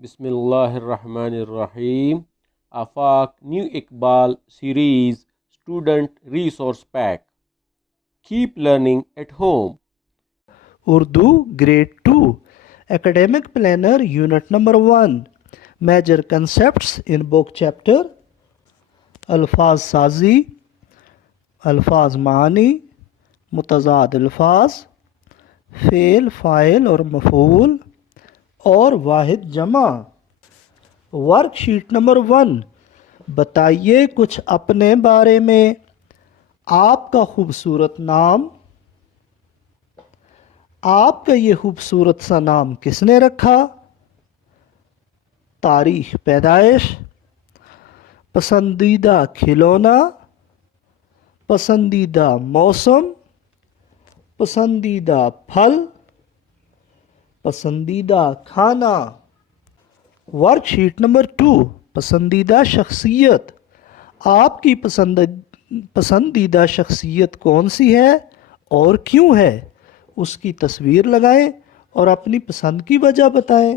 بسم اللہ الرحمن الرحیم. Afaq new Iqbal series student resource pack. Keep learning at home. Urdu grade 2 academic planner unit number 1 major concepts in book chapter الفاظ سازی، الفاظ معانی، متضاد الفاظ، فعل فاعل اور مفعول اور واحد جمع. Work sheet number 1. بتائیے کچھ اپنے بارے میں. آپ کا خوبصورت نام. آپ کا یہ خوبصورت سا نام کس نے رکھا؟ تاریخ پیدائش. پسندیدہ کھلونا، پسندیدہ موسم، پسندیدہ پھل، پسندیدہ کھانا. Work sheet number 2. پسندیدہ شخصیت. آپ کی پسندیدہ شخصیت کون سی ہے اور کیوں ہے؟ اس کی تصویر لگائیں اور اپنی پسند کی وجہ بتائیں.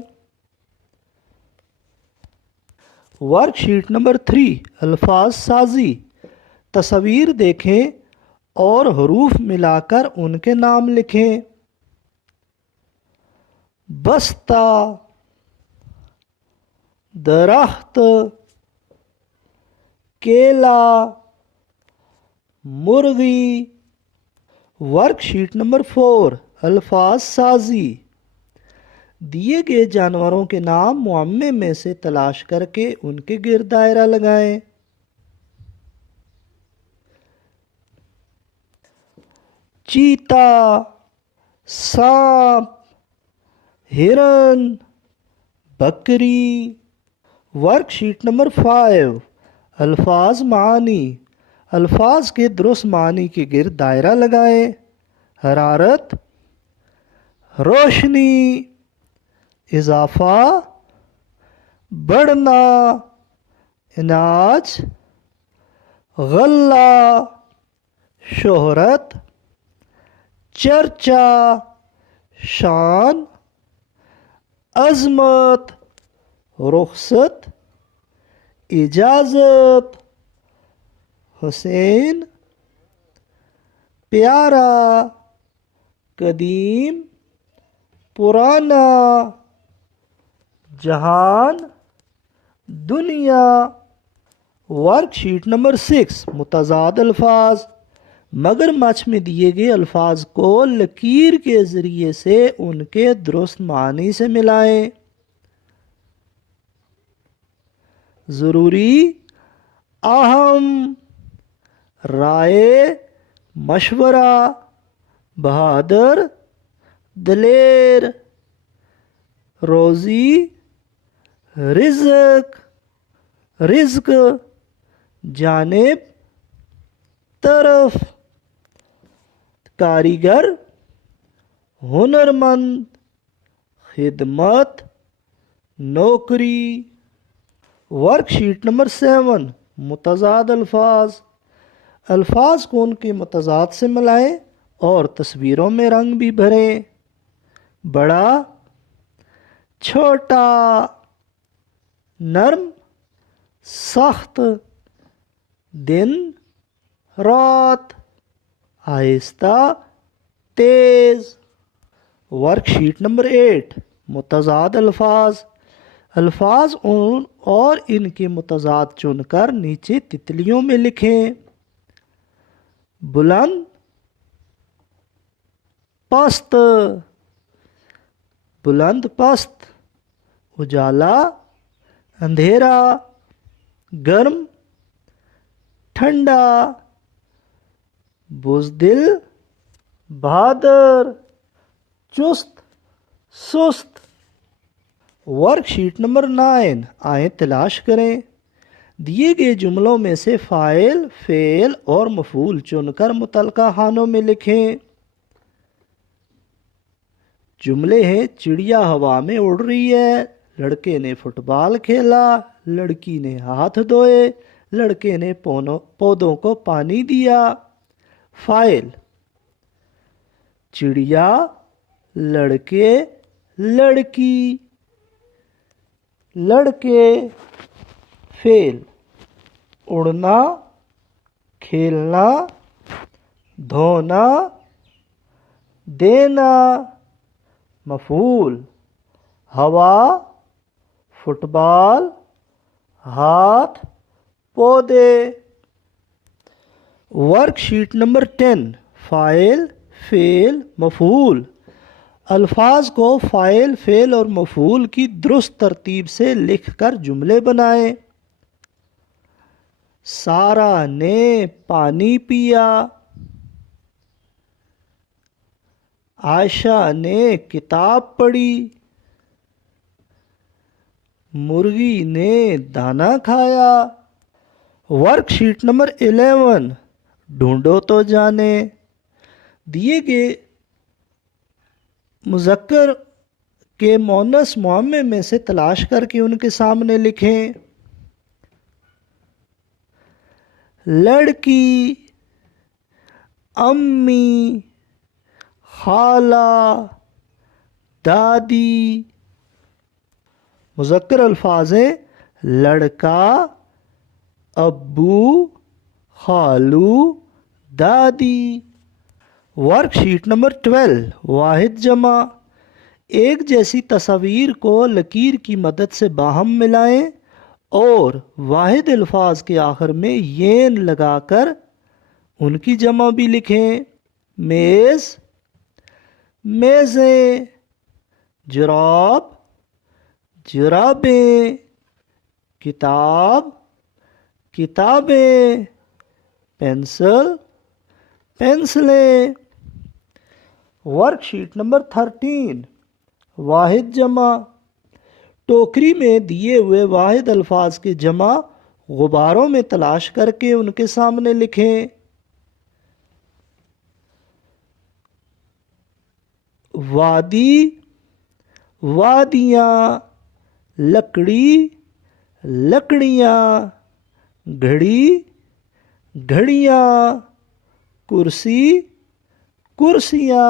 Work sheet number 3. الفاظ سازی. تصویر دیکھیں اور حروف ملا کر ان کے نام لکھیں. بستہ، درخت، کیلا، مرغی. Work sheet number 4. الفاظ سازی. دیے گئے جانوروں کے نام معمے میں سے تلاش کر کے ان کے گرد دائرہ لگائیں. چیتا، سانپ، ہرن، بکری. Work sheet number 5. الفاظ معانی. الفاظ کے درست معنی کے گرد دائرہ لگائیں. حرارت، روشنی، اضافہ، بڑھنا، اناج، غلہ، شہرت، چرچا، شان، عظمت، رخصت، اجازت، حسین، پیارا، قدیم، پرانا، جہان، دنیا. Work sheet number 6. متضاد الفاظ. مگرمچھ میں دیے گئے الفاظ کو لکیر کے ذریعے سے ان کے درست معنی سے ملائیں. ضروری، اہم، رائے، مشورہ، بہادر، دلیر. روزی، رزق، رزق، جانب، طرف. کاریگر، ہنرمند، خدمت، نوکری. Work sheet number 7. متضاد الفاظ. الفاظ کو ان کے متضاد سے ملائیں اور تصویروں میں رنگ بھی بھریں. بڑا، چھوٹا، نرم، سخت، دن، رات، آہستہ، تیز. Work sheet number 8. متضاد الفاظ. الفاظ اور ان کے متضاد چن کر نیچے تتلیوں میں لکھیں. بلند، پست، بلند پست، اجالا، اندھیرا، گرم، ٹھنڈا، بزدل، بہادر، چست، سست. Work sheet number 9. آئیں تلاش کریں. دیے گئے جملوں میں سے فاعل، فعل اور مفعول چن کر متعلقہ خانوں میں لکھیں. جملے ہیں: چڑیا ہوا میں اڑ رہی ہے، لڑکے نے فٹ بال کھیلا، لڑکی نے ہاتھ دھوئے، لڑکے نے پودوں کو پانی دیا. فاعل: چڑیا، لڑکے، لڑکی. لڑکے فعل، اڑنا کھیلنا، دھونا دینا مفعول، ہوا فٹ بال، ہاتھ پودے۔ ورک شیٹ نمبر 10 فاعل فعل مفعول۔ الفاظ کو فاعل فعل اور مفعول کی درست ترتیب سے لکھ کر جملے بنائیں۔ سارا نے پانی پیا، عائشہ نے کتاب پڑھی، مرغی نے دانا کھایا۔ ورک شیٹ نمبر 11 ڈھونڈو تو جانے۔ دیے گئے مذکر کے مؤنث معمے میں سے تلاش کر کے ان کے سامنے لکھیں۔ لڑکی، امی، خالہ، دادی۔ مذکر الفاظ ہیں لڑکا، ابو، خالو، دادی۔ ورک شیٹ نمبر 12 واحد جمع۔ ایک جیسی تصاویر کو لکیر کی مدد سے باہم ملائیں اور واحد الفاظ کے آخر میں یین لگا کر ان کی جمع بھی لکھیں۔ میز، میزیں، جراب، جرابیں، کتاب، کتابیں، پینسل، پینسلیں۔ ورک شیٹ نمبر 13 واحد جمع۔ ٹوکری میں دیے ہوئے واحد الفاظ کے جمع غباروں میں تلاش کر کے ان کے سامنے لکھیں۔ وادی، وادیاں، لکڑی، لکڑیاں، گھڑی، گھڑیاں، کرسی، کرسیاں۔